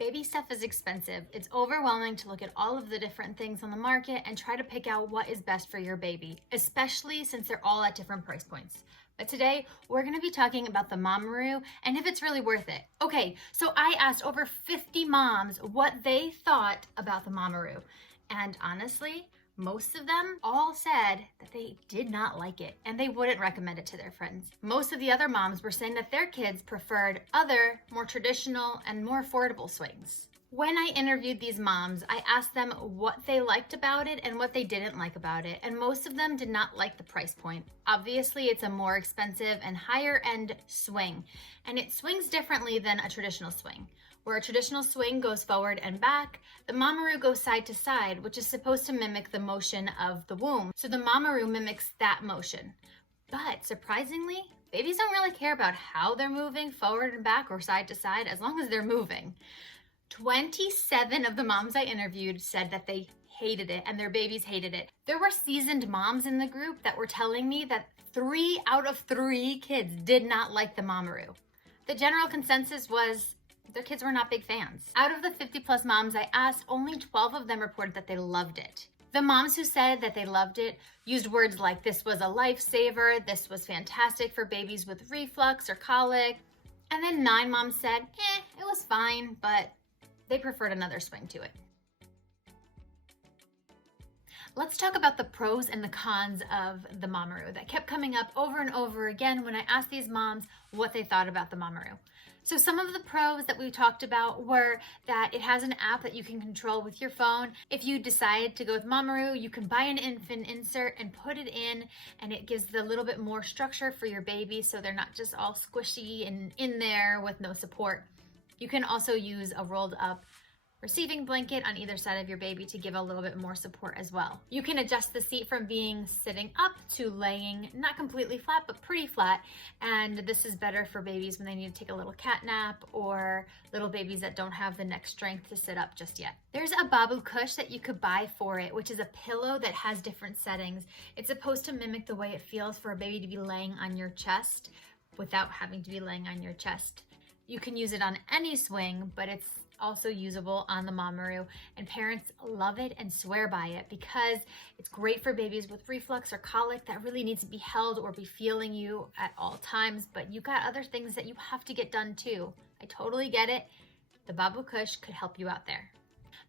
Baby stuff is expensive. It's overwhelming to look at all of the different things on the market and try to pick out what is best for your baby, especially since they're all at different price points. But today, we're gonna be talking about the MAMAROO and if it's really worth it. Okay, so I asked over 50 moms what they thought about the MAMAROO. And honestly, most of them all said that they did not like it and they wouldn't recommend it to their friends. Most of the other moms were saying that their kids preferred other, more traditional and more affordable swings. When I interviewed these moms, I asked them what they liked about it and what they didn't like about it, and most of them did not like the price point. Obviously, it's a more expensive and higher end swing, and it swings differently than a traditional swing. Where a traditional swing goes forward and back, the MAMAROO goes side to side, which is supposed to mimic the motion of the womb. So the MAMAROO mimics that motion. But surprisingly, babies don't really care about how they're moving forward and back or side to side as long as they're moving. 27 of the moms I interviewed said that they hated it and their babies hated it. There were seasoned moms in the group that were telling me that 3 out of 3 kids did not like the MAMAROO. The general consensus was their kids were not big fans. Out of the 50 plus moms I asked, only 12 of them reported that they loved it. The moms who said that they loved it used words like this was a lifesaver, this was fantastic for babies with reflux or colic. And then 9 moms said, it was fine, but they preferred another swing to it. Let's talk about the pros and the cons of the MAMAROO that kept coming up over and over again when I asked these moms what they thought about the MAMAROO. So some of the pros that we talked about were that it has an app that you can control with your phone. If you decide to go with MAMAROO, you can buy an infant insert and put it in, and it gives a little bit more structure for your baby so they're not just all squishy and in there with no support. You can also use a rolled up receiving blanket on either side of your baby to give a little bit more support as well. You can adjust the seat from being sitting up to laying not completely flat, but pretty flat. And this is better for babies when they need to take a little cat nap or little babies that don't have the neck strength to sit up just yet. There's a Babu Cush that you could buy for it, which is a pillow that has different settings. It's supposed to mimic the way it feels for a baby to be laying on your chest without having to be laying on your chest. You can use it on any swing, but it's also usable on the MAMAROO, and parents love it and swear by it because it's great for babies with reflux or colic that really needs to be held or be feeling you at all times, but you got other things that you have to get done too. I totally get it. The Babu Cush could help you out there.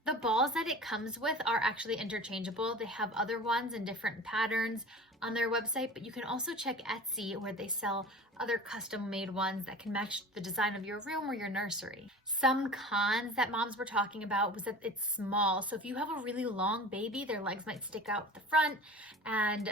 The balls that it comes with are actually interchangeable. They have other ones in different patterns on their website, but you can also check Etsy where they sell other custom-made ones that can match the design of your room or your nursery. Some cons that moms were talking about was that it's small. So if you have a really long baby, their legs might stick out the front and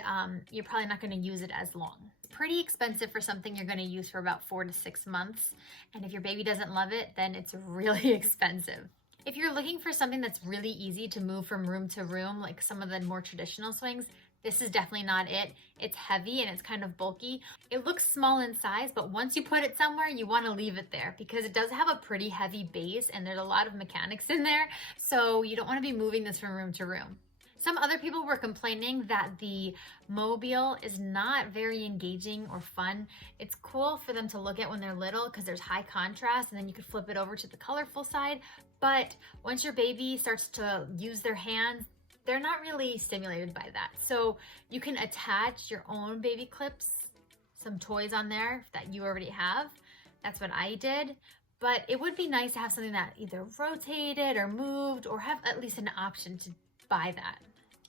you're probably not going to use it as long. It's pretty expensive for something you're going to use for about 4 to 6 months. And if your baby doesn't love it, then it's really expensive. If you're looking for something that's really easy to move from room to room, like some of the more traditional swings, this is definitely not it. It's heavy and it's kind of bulky. It looks small in size, but once you put it somewhere, you want to leave it there because it does have a pretty heavy base and there's a lot of mechanics in there. So you don't want to be moving this from room to room. Some other people were complaining that the mobile is not very engaging or fun. It's cool for them to look at when they're little because there's high contrast and then you could flip it over to the colorful side. But once your baby starts to use their hands, they're not really stimulated by that. So you can attach your own baby clips, some toys on there that you already have. That's what I did. But it would be nice to have something that either rotated or moved or have at least an option to buy that.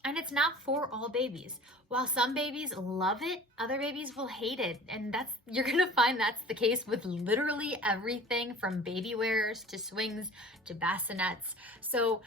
And it's not for all babies. While some babies love it, other babies will hate it. And you're gonna find that's the case with literally everything from baby wearers to swings to bassinets. So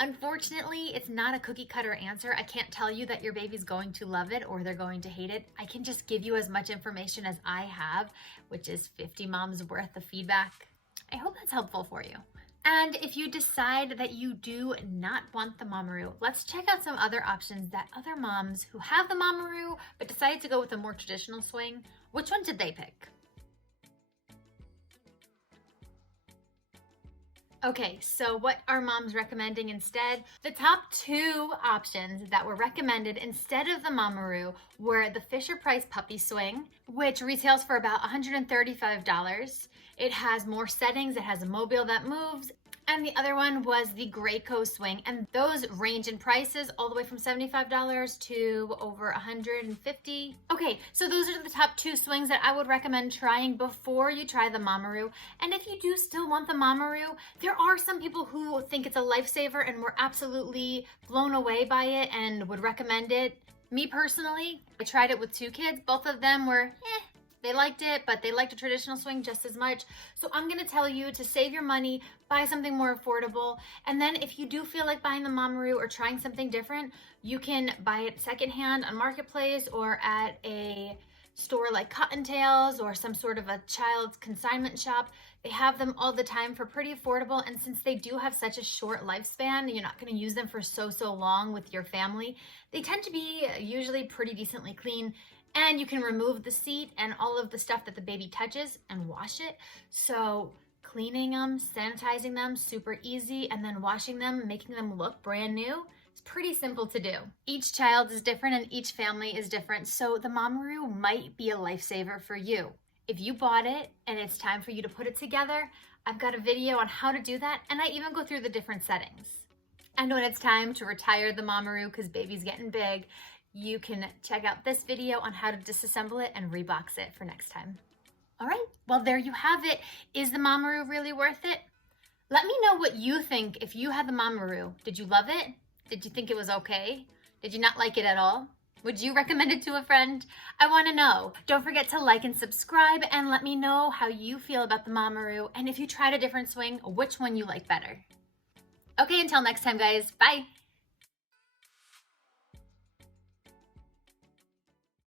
unfortunately, it's not a cookie cutter answer. I can't tell you that your baby's going to love it or they're going to hate it. I can just give you as much information as I have, which is 50 moms worth of feedback. I hope that's helpful for you. And if you decide that you do not want the MAMAROO, let's check out some other options that other moms who have the MAMAROO but decided to go with a more traditional swing, which one did they pick? Okay, so what are moms recommending instead? The top 2 options that were recommended instead of the MAMAROO were the Fisher-Price Puppy Swing, which retails for about $135. It has more settings, it has a mobile that moves, and the other one was the Graco swing, and those range in prices all the way from $75 to over $150. Okay, so those are the top 2 swings that I would recommend trying before you try the MAMAROO. And if you do still want the MAMAROO, there are some people who think it's a lifesaver and were absolutely blown away by it and would recommend it. Me personally, I tried it with 2 kids. Both of them were they liked it, but they liked a traditional swing just as much. So I'm gonna tell you to save your money, buy something more affordable. And then if you do feel like buying the MAMAROO or trying something different, you can buy it secondhand on Marketplace or at a store like Cottontails or some sort of a child's consignment shop. They have them all the time for pretty affordable. And since they do have such a short lifespan, you're not gonna use them for so long with your family. They tend to be usually pretty decently clean. And you can remove the seat and all of the stuff that the baby touches and wash it. So cleaning them, sanitizing them, super easy, and then washing them, making them look brand new, it's pretty simple to do. Each child is different and each family is different, so the MAMAROO might be a lifesaver for you. If you bought it and it's time for you to put it together, I've got a video on how to do that, and I even go through the different settings. And when it's time to retire the MAMAROO because baby's getting big, you can check out this video on how to disassemble it and rebox it for next time. All right, well, there you have it. Is the MAMAROO really worth it? Let me know what you think if you had the MAMAROO. Did you love it? Did you think it was okay? Did you not like it at all? Would you recommend it to a friend? I want to know. Don't forget to like and subscribe and let me know how you feel about the MAMAROO and if you tried a different swing, which one you like better. Okay, until next time, guys. Bye.